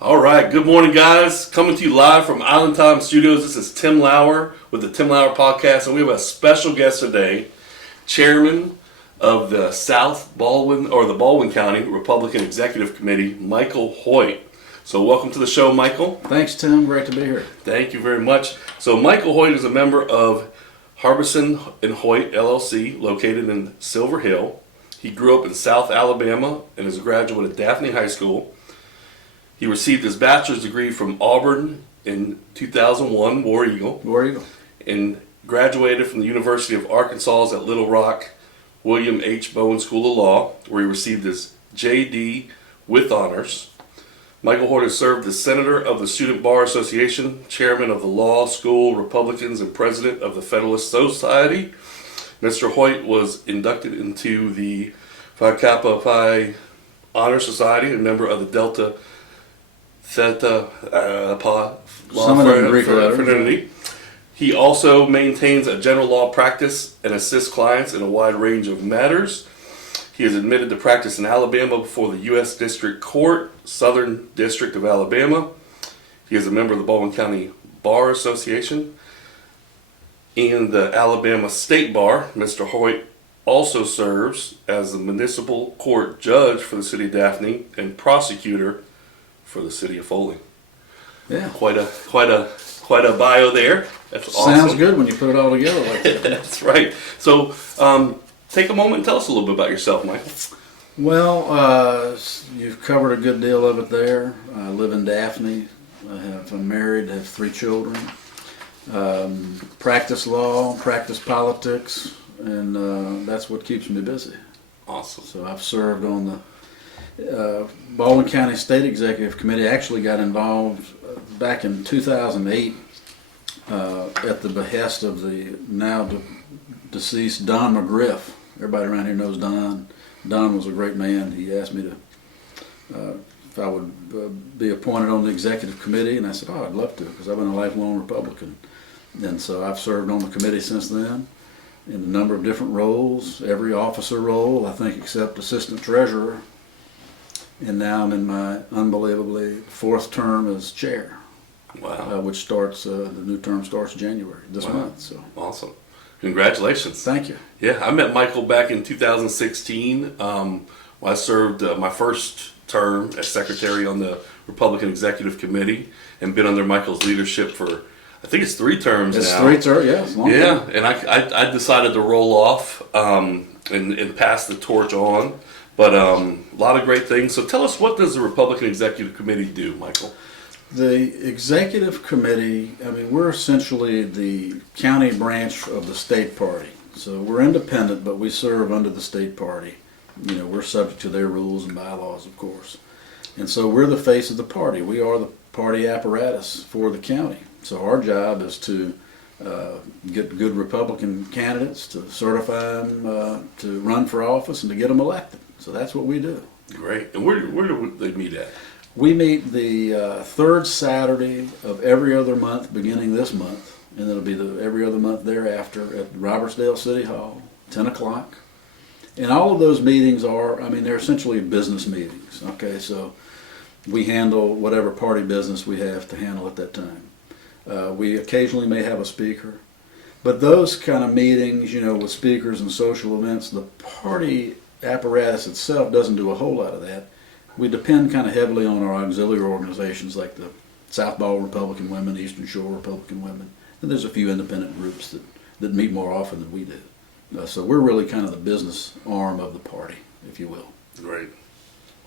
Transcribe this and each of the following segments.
All right, good morning, guys. Coming to you live from Island Time Studios. This is Tim Lauer with the Tim Lauer Podcast, and we have a special guest today, Chairman of the the Baldwin County Republican Executive Committee, Michael Hoyt. So welcome to the show, Michael. Thanks, Tim. Great to be here. Thank you very much. So Michael Hoyt is a member of Harbison and Hoyt, LLC, located in Silver Hill. He grew up in South Alabama and is a graduate of Daphne High School. He received his bachelor's degree from Auburn in 2001, War Eagle, and graduated from the University of Arkansas at Little Rock, William H. Bowen School of Law, where he received his J.D. with honors. Michael Hoyt has served as Senator of the Student Bar Association, Chairman of the Law School Republicans, and President of the Federalist Society. Mr. Hoyt was inducted into the Phi Kappa Phi Honor Society, a member of the Delta Theta Fraternity. He also maintains a general law practice and assists clients in a wide range of matters. He is admitted to practice in Alabama before the U.S. District Court, Southern District of Alabama. He is a member of the Baldwin County Bar Association and the Alabama State Bar. Mr. Hoyt also serves as the municipal court judge for the city of Daphne and prosecutor for the city of Foley. Yeah, quite a bio there. That's awesome. Sounds good when you put it all together like that. That's right. So, take a moment and tell us a little bit about yourself, Michael. Well, you've covered a good deal of it there. I live in Daphne. I'm married. I have 3 children. Practice law, practice politics, and that's what keeps me busy. Awesome. So I've served on the Baldwin County State Executive Committee. Actually got involved back in 2008 at the behest of the now deceased Don McGriff. Everybody around here knows Don. Don was a great man. He asked me to if I would be appointed on the executive committee, and I said, I'd love to, because I've been a lifelong Republican. And so I've served on the committee since then in a number of different roles, every officer role, I think, except assistant treasurer. And now I'm in my unbelievably 4th term as chair. Wow. Which starts, the new term starts January this month. So awesome. Congratulations. Thank you. Yeah, I met Michael back in 2016. I served my first term as secretary on the Republican Executive Committee and been under Michael's leadership for, I think it's 3 terms now. It's 3 terms, yeah. It's long time. And I decided to roll off and pass the torch on. But a lot of great things. So tell us, what does the Republican Executive Committee do, Michael? The Executive Committee, we're essentially the county branch of the state party. So we're independent, but we serve under the state party. We're subject to their rules and bylaws, of course. And so we're the face of the party. We are the party apparatus for the county. So our job is to get good Republican candidates, to certify them to run for office, and to get them elected. So that's what we do. Great. And where do they meet at? We meet the 3rd Saturday of every other month, beginning this month, and it'll be every other month thereafter at Robertsdale City Hall, 10 o'clock. And all of those meetings they're essentially business meetings. Okay, so we handle whatever party business we have to handle at that time. We occasionally may have a speaker, but those kind of meetings, with speakers and social events, the party apparatus itself doesn't do a whole lot of that. We depend kind of heavily on our auxiliary organizations like the South Ball Republican Women, Eastern Shore Republican Women, and there's a few independent groups that meet more often than we do. So we're really kind of the business arm of the party, if you will. Great.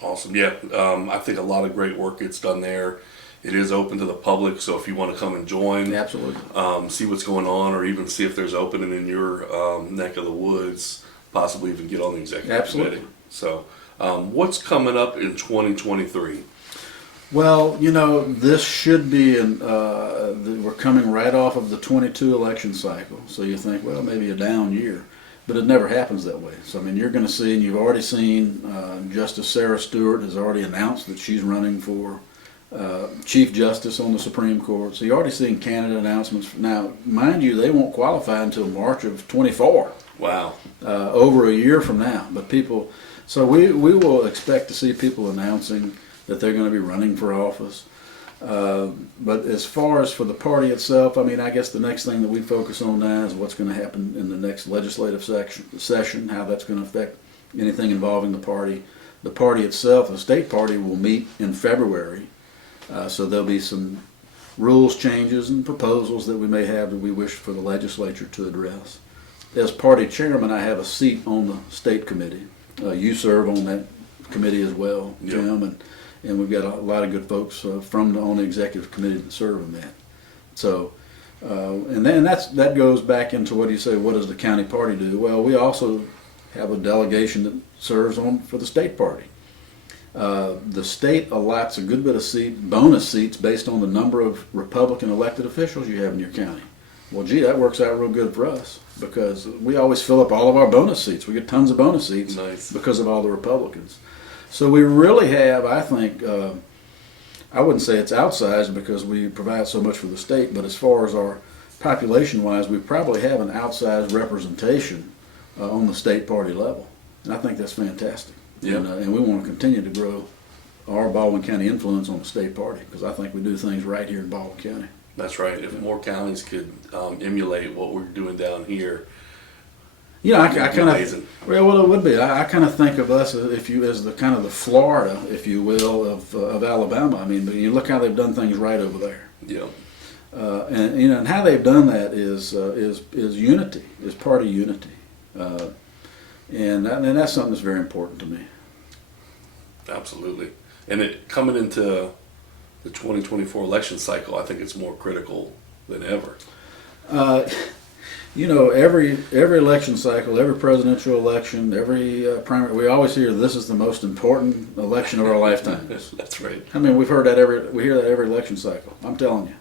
Awesome. Yeah, I think a lot of great work gets done there. It is open to the public, so if you want to come and join, absolutely, see what's going on, or even see if there's opening in your neck of the woods, possibly even get on the executive committee. So what's coming up in 2023? Well, this should be, we're coming right off of the 22 election cycle, so you think, well, maybe a down year, but it never happens that way. So, you're going to see, and you've already seen, Justice Sarah Stewart has already announced that she's running for Chief Justice on the Supreme Court. So you're already seeing candidate announcements. Now, mind you, they won't qualify until March of 24. Wow. Over a year from now. But so we will expect to see people announcing that they're going to be running for office. But as far as for the party itself, I mean, I guess the next thing that we focus on now is what's going to happen in the next legislative session, how that's going to affect anything involving the party. The party itself, the state party, will meet in February, so there'll be some rules changes and proposals that we may have that we wish for the legislature to address. As party chairman, I have a seat on the state committee. You serve on that committee as well, Jim, and we've got a lot of good folks on the executive committee that serve on that. So, and then that goes back into what do you say? What does the county party do? Well, we also have a delegation that serves on for the state party. The state allots a good bit of bonus seats based on the number of Republican elected officials you have in your county. Well, gee, that works out real good for us because we always fill up all of our bonus seats. We get tons of bonus seats because of all the Republicans. So we really have, I think, I wouldn't say it's outsized because we provide so much for the state, but as far as our population-wise, we probably have an outsized representation on the state party level. And I think that's fantastic. Yep. And we want to continue to grow our Baldwin County influence on the state party because I think we do things right here in Baldwin County. That's right. If more counties could emulate what we're doing down here, you know, I kind of well, it would be. I kind of think of us as the kind of the Florida, if you will, of Alabama. I mean, but you look how they've done things right over there. Yeah. And you know, and how they've done that is unity, is party unity, and that's something that's very important to me. Absolutely. And it coming into the 2024 election cycle, I think it's more critical than ever. You know, every election cycle, every presidential election, every primary, we always hear this is the most important election of our lifetimes. That's right. I mean, we hear that every election cycle. I'm telling you,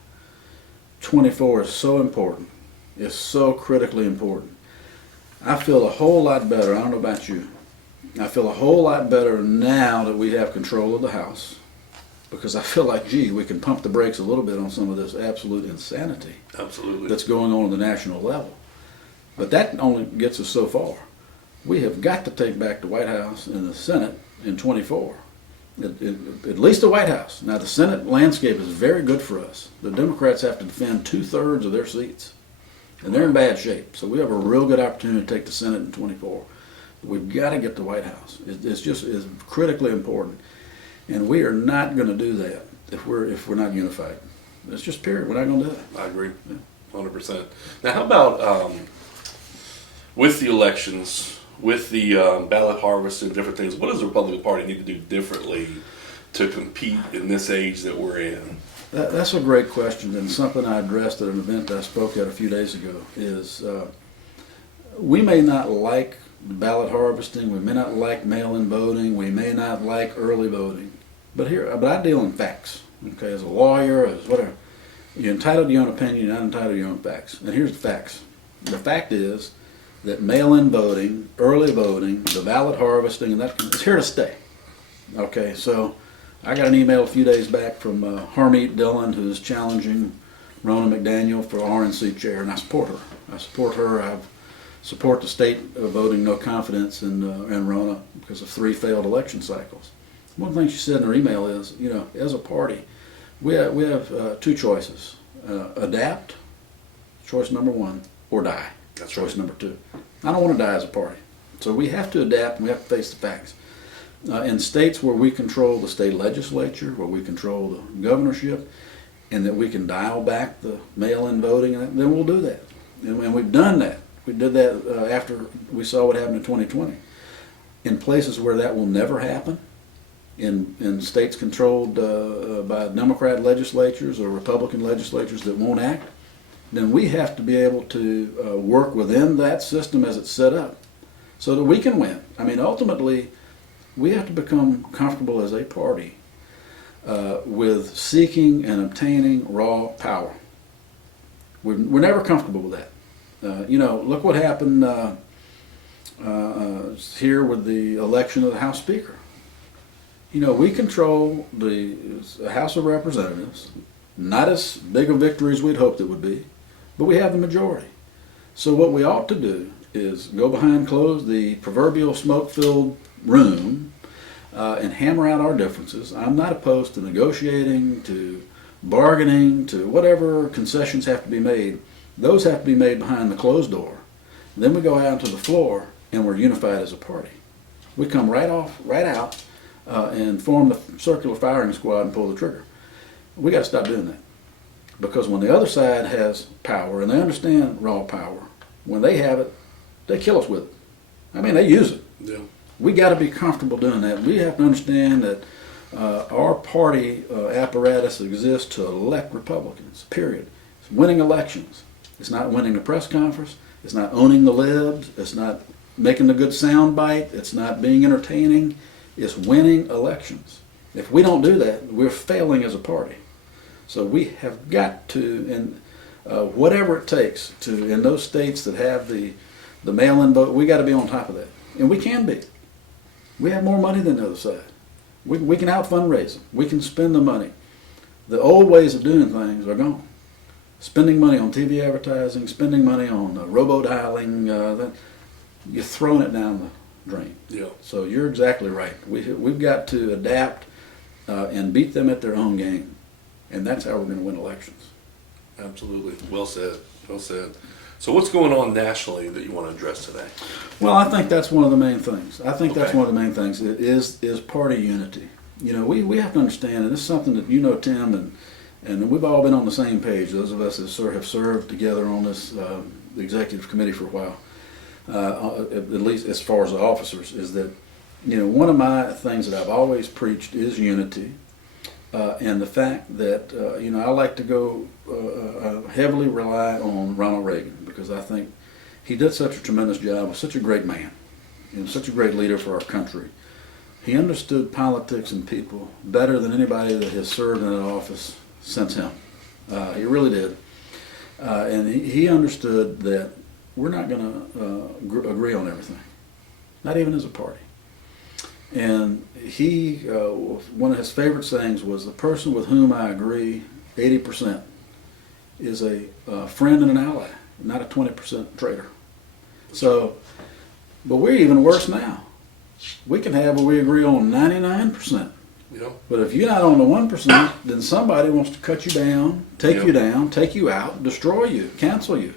24 is so important. It's so critically important. I feel a whole lot better. I don't know about you. I feel a whole lot better now that we have control of the House. Because I feel like, gee, we can pump the brakes a little bit on some of this absolute insanity that's going on at the national level. But that only gets us so far. We have got to take back the White House and the Senate in 24. At least the White House. Now, the Senate landscape is very good for us. The Democrats have to defend 2/3 of their seats. And they're in bad shape. So we have a real good opportunity to take the Senate in 24. We've got to get the White House. It's critically important. And we are not going to do that if we're not unified. That's just period. We're not going to do that. I agree, 100%. Now, how about with the elections, with the ballot harvest and different things? What does the Republican Party need to do differently to compete in this age that we're in? That's a great question, and something I addressed at an event that I spoke at a few days ago. Is we may not like ballot harvesting, we may not like mail-in voting, we may not like early voting. But I deal in facts. Okay, as a lawyer, as whatever, you're entitled to your own opinion. You're not entitled to your own facts. And here's the facts. The fact is that mail-in voting, early voting, the ballot harvesting, and it's here to stay. Okay, so I got an email a few days back from Harmeet Dillon, who's challenging Rona McDaniel for RNC chair, and I support her. I support the state voting no confidence in Rona because of 3 failed election cycles. One thing she said in her email is, you know, as a party, we have 2 choices: adapt, choice number 1, or die. That's choice number 2. I don't want to die as a party, so we have to adapt and we have to face the facts. In states where we control the state legislature, where we control the governorship, and that we can dial back the mail-in voting, then we'll do that. And we've done that. We did that after we saw what happened in 2020. In places where that will never happen, in states controlled by Democrat legislatures or Republican legislatures that won't act, then we have to be able to work within that system as it's set up so that we can win. I mean, ultimately, we have to become comfortable as a party with seeking and obtaining raw power. We're never comfortable with that. You know, look what happened here with the election of the House Speaker. You know, we control the House of Representatives, not as big a victory as we'd hoped it would be, but we have the majority. So what we ought to do is go behind the proverbial smoke-filled room, and hammer out our differences. I'm not opposed to negotiating, to bargaining, to whatever concessions have to be made. Those have to be made behind the closed door. Then we go out onto the floor and we're unified as a party. We come right out, and form the circular firing squad and pull the trigger. We got to stop doing that. Because when the other side has power, and they understand raw power, when they have it, they kill us with it. I mean, they use it. Yeah. We got to be comfortable doing that. We have to understand that our party apparatus exists to elect Republicans, period. It's winning elections. It's not winning the press conference. It's not owning the libs. It's not making a good sound bite. It's not being entertaining. It's winning elections. If we don't do that, we're failing as a party. So we have got to, and whatever it takes to, in those states that have the mail-in vote, we got to be on top of that. And we can be. We have more money than the other side. We can out-fundraise them. We can spend the money. The old ways of doing things are gone. Spending money on TV advertising, spending money on robo-dialing, you're throwing it down the drain. Yeah. So you're exactly right. We've got to adapt and beat them at their own game. And that's how we're going to win elections. Absolutely. Well said. Well said. So what's going on nationally that you want to address today? Well, I think that's one of the main things. I think that's Okay. one of the main things is party unity. You know, we have to understand, and this is something that you know, Tim, and we've all been on the same page. Those of us that have served together on this executive committee for a while, at least as far as the officers, is that, you know, one of my things that I've always preached is unity. And the fact that, you know, I like to go heavily rely on Ronald Reagan, because I think he did such a tremendous job, was such a great man, and such a great leader for our country. He understood politics and people better than anybody that has served in that office since him. He really did. And he understood that we're not going to agree on everything, not even as a party. And he, one of his favorite sayings was, the person with whom I agree 80% is a friend and an ally, not a 20% traitor. So, but we're even worse now. We can have what we agree on 99%. Yeah. But if you're not on the 1%, then somebody wants to cut you down, take Yeah. you down, take you out, destroy you, cancel you.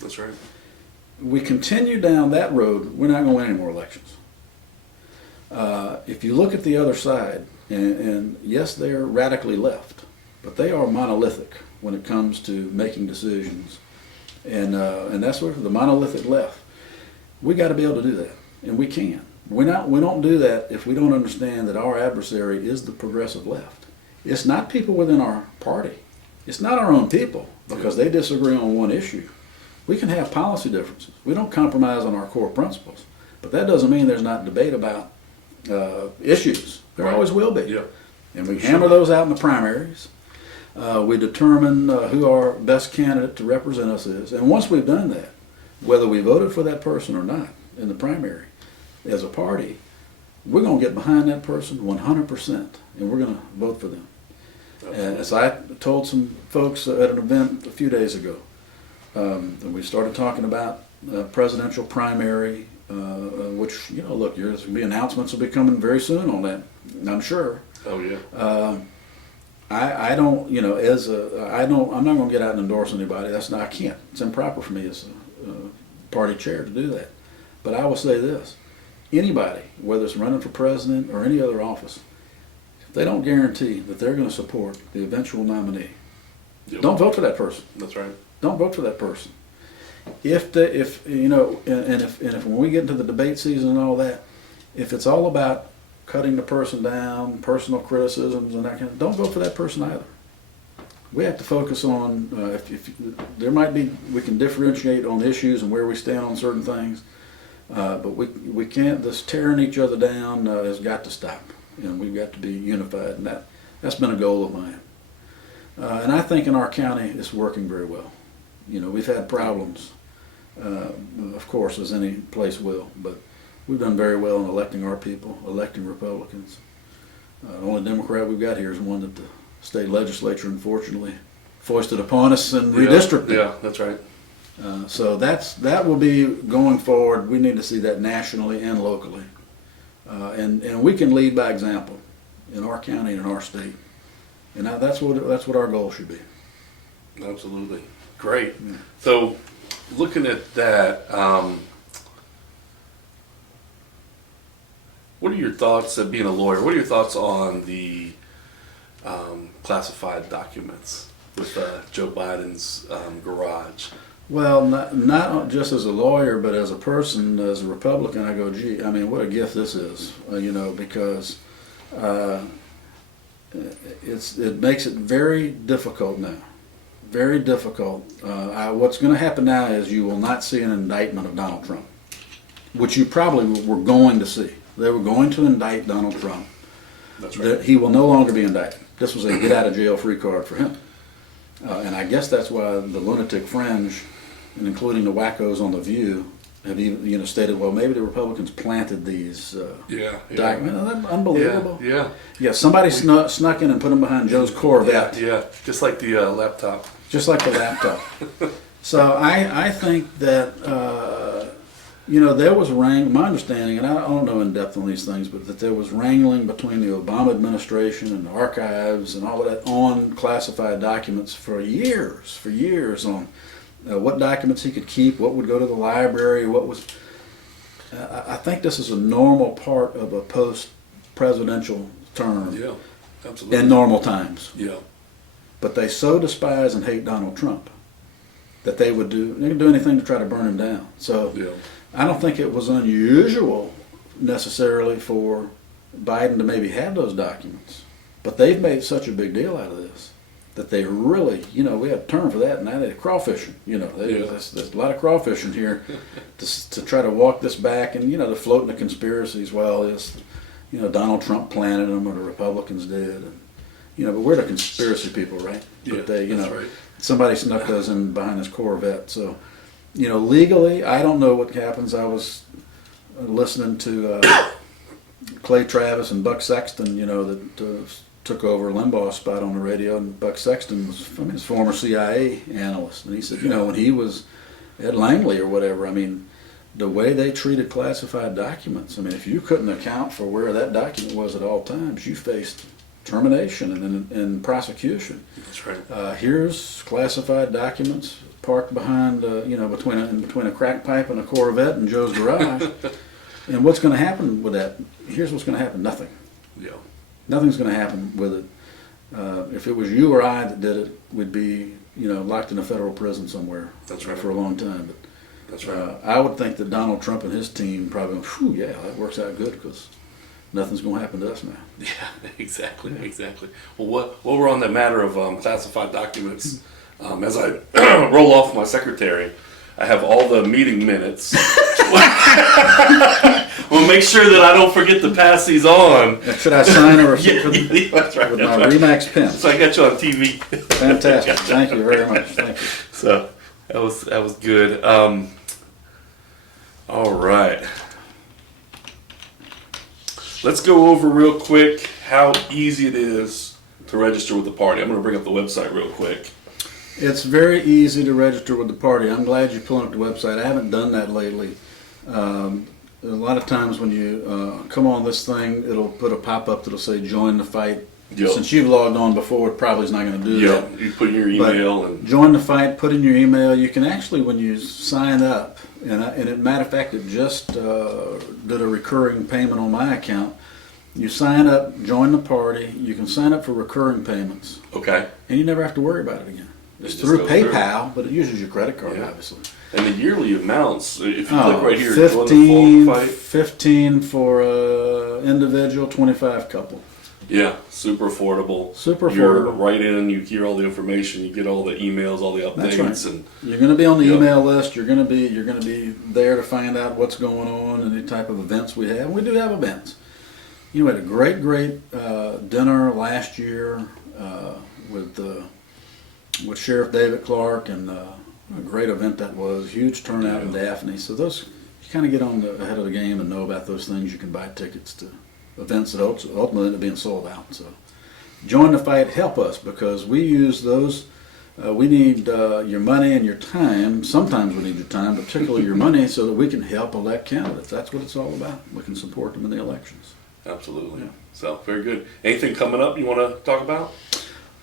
That's right. We continue down that road, we're not going to win any more elections. If you look at the other side, and yes, they're radically left, but they are monolithic when it comes to making decisions, and that's where the monolithic left. We got to be able to do that, and we can. We don't do that if we don't understand that our adversary is the progressive left. It's not people within our party. It's not our own people because they disagree on one issue. We can have policy differences. We don't compromise on our core principles, but that doesn't mean there's not debate about issues. There Right. always will be. Yeah. And we hammer those out in the primaries. We determine who our best candidate to represent us is. And once we've done that, whether we voted for that person or not in the primary, as a party, we're going to get behind that person 100%, and we're going to vote for them. And as I told some folks at an event a few days ago, and we started talking about presidential primary, which, you know, look, there's going to be announcements will be coming very soon on that, I'm sure. Oh yeah. I don't, you know, I'm not going to get out and endorse anybody. I can't. It's improper for me as a party chair to do that. But I will say this. Anybody, whether it's running for president or any other office, if they don't guarantee that they're going to support the eventual nominee, Yep. don't vote for that person. That's right. Don't vote for that person. If you know, and if when we get into the debate season and all that, if it's all about cutting the person down, personal criticisms and that kind of, don't vote for that person either. We have to focus on if there might be, we can differentiate on issues and where we stand on certain things. But we can't, this tearing each other down has got to stop, and we've got to be unified, and that's been a goal of mine. And I think in our county it's working very well. You know, we've had problems, of course, as any place will, but we've done very well in electing our people, electing Republicans. The only Democrat we've got here is one that the state legislature unfortunately foisted upon us and redistricted. Yeah, that's right. So that will be going forward. We need to see that nationally and locally. and we can lead by example in our county and in our state, and that's what our goal should be. Absolutely. Great. So, looking at that, what are your thoughts of being a lawyer? What are your thoughts on the classified documents with Joe Biden's garage? Well, not just as a lawyer, but as a person, as a Republican, I go, gee, I mean, what a gift this is, because it makes it very difficult now. Very difficult. What's going to happen now is you will not see an indictment of Donald Trump, which you probably were going to see. They were going to indict Donald Trump. That's right. He will no longer be indicted. This was a get out of jail free card for him. And I guess that's why the lunatic fringe, and including the wackos on The View, have even stated, well, maybe the Republicans planted these documents. Isn't that unbelievable? Yeah. Somebody snuck in and put them behind Joe's Corvette. Yeah. Just like the laptop. Just like the laptop. So I think that there was my understanding, and I don't know in depth on these things, but that there was wrangling between the Obama administration and the archives and all of that on classified documents for years on what documents he could keep, what would go to the library, what was. I think this is a normal part of a post-presidential term. Yeah, absolutely. In normal times. Yeah. But they so despise and hate Donald Trump that they could do anything to try to burn him down. So I don't think it was unusual necessarily for Biden to maybe have those documents. But they've made such a big deal out of this that they really, we have a term for that, and that is crawfishing. There's a lot of crawfishing here to try to walk this back, and the floating the conspiracies. Well, is Donald Trump planted them, or the Republicans did, and but we're the conspiracy people, right? Yeah, but they, that's right. Somebody snuck those in behind his Corvette. So, legally, I don't know what happens. I was listening to Clay Travis and Buck Sexton, that took over Limbaugh's spot on the radio, and Buck Sexton was, his former CIA analyst, and he said, when he was at Langley or whatever, the way they treated classified documents, if you couldn't account for where that document was at all times, you faced termination and prosecution. That's right. Here's classified documents parked behind, between a crack pipe and a Corvette in Joe's garage. And what's going to happen with that? Here's what's going to happen: nothing. Yeah. Nothing's going to happen with it. If it was you or I that did it, we'd be, locked in a federal prison somewhere. That's right. For a long time. But that's right. I would think that Donald Trump and his team probably went, "Phew, yeah, that works out good because nothing's going to happen to us now." Yeah, exactly. Well, while we're on the matter of classified documents, as I roll off my secretary, I have all the meeting minutes. We'll make sure that I don't forget to pass these on. Should I sign a receipt that's right, with that's my right. Remax pen? So I got you on TV. Fantastic. Thank you very much. Thank you. So that was good. All right. Let's go over real quick how easy it is to register with the party. I'm going to bring up the website real quick. It's very easy to register with the party. I'm glad you're pulling up the website. I haven't done that lately. A lot of times when you come on this thing, it'll put a pop-up that'll say join the fight. Yep. Since you've logged on before, it probably is not going to do that. Yeah, you put in your email. And join the fight, put in your email. You can actually, when you sign up, matter of fact, it just did a recurring payment on my account. You sign up, join the party. You can sign up for recurring payments. Okay. And you never have to worry about it again. It's just through go PayPal, but it uses your credit card, obviously. And the yearly amounts, if you click right here, 15 for individual, 25 couple. Yeah, super affordable. Super affordable. You're right in, you hear all the information, you get all the emails, all the updates. That's right. And you're going to be on the email list. You're going to be there to find out what's going on, any type of events we have. And we do have events. We had a great dinner last year with Sheriff David Clarke, and a great event that was. Huge turnout in Daphne. So those, you kind of get on ahead of the game and know about those things. You can buy tickets to events that ultimately end up being sold out. So join the fight, help us, because we use those We need your money and your time. Sometimes we need your time, but particularly your money, so that we can help elect candidates. That's what it's all about. We can support them in the elections. Absolutely. Yeah. So, very good. Anything coming up you want to talk about?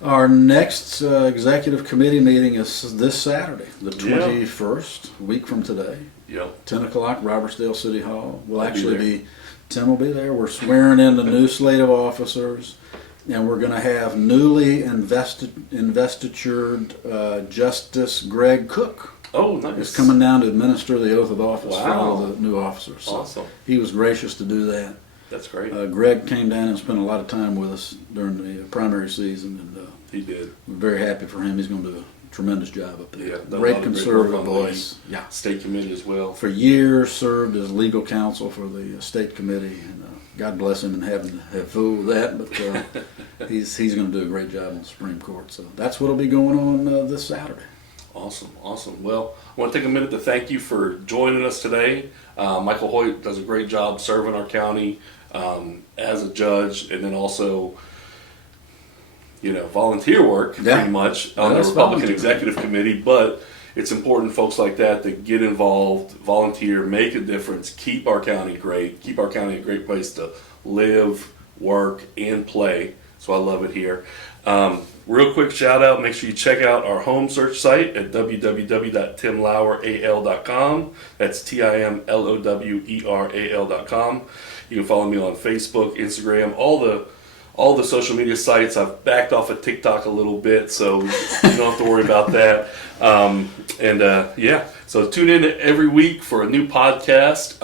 Our next executive committee meeting is this Saturday, the 21st, a week from today. Yep. 10 o'clock, Robertsdale City Hall. I'll Tim will be there. We're swearing in the new slate of officers, and we're going to have newly investitured Justice Greg Cook. Oh, nice. Is coming down to administer the oath of office for all Wow. the new officers. So Awesome. he was gracious to do that. That's great. Greg came down and spent a lot of time with us during the primary season, and He did. we're very happy for him. He's going to do a tremendous job up there. Yeah, done a lot Great of great conservative work on the voice. Yeah. State committee as well. For years served as legal counsel for the state committee, and God bless him and having to have fooled with that, but he's going to do a great job on the Supreme Court. So that's what'll be going on this Saturday. Awesome, awesome. Well, I want to take a minute to thank you for joining us today. Michael Hoyt does a great job serving our county as a judge, and then also, volunteer work pretty much on the That's Republican volunteer. Executive Committee. But it's important folks like that get involved, volunteer, make a difference, keep our county great, keep our county a great place to live, work, and play. So I love it here. Real quick shout out, make sure you check out our home search site at www.timloweral.com. That's TIMLOWERAL.com. You can follow me on Facebook, Instagram, all the social media sites. I've backed off of TikTok a little bit, so you don't have to worry about that. So tune in every week for a new podcast.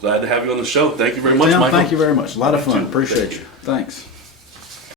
Glad to have you on the show. Thank you very much, Tim, Michael. thank you very much. A lot of fun. You too. Appreciate Thank you. Thanks.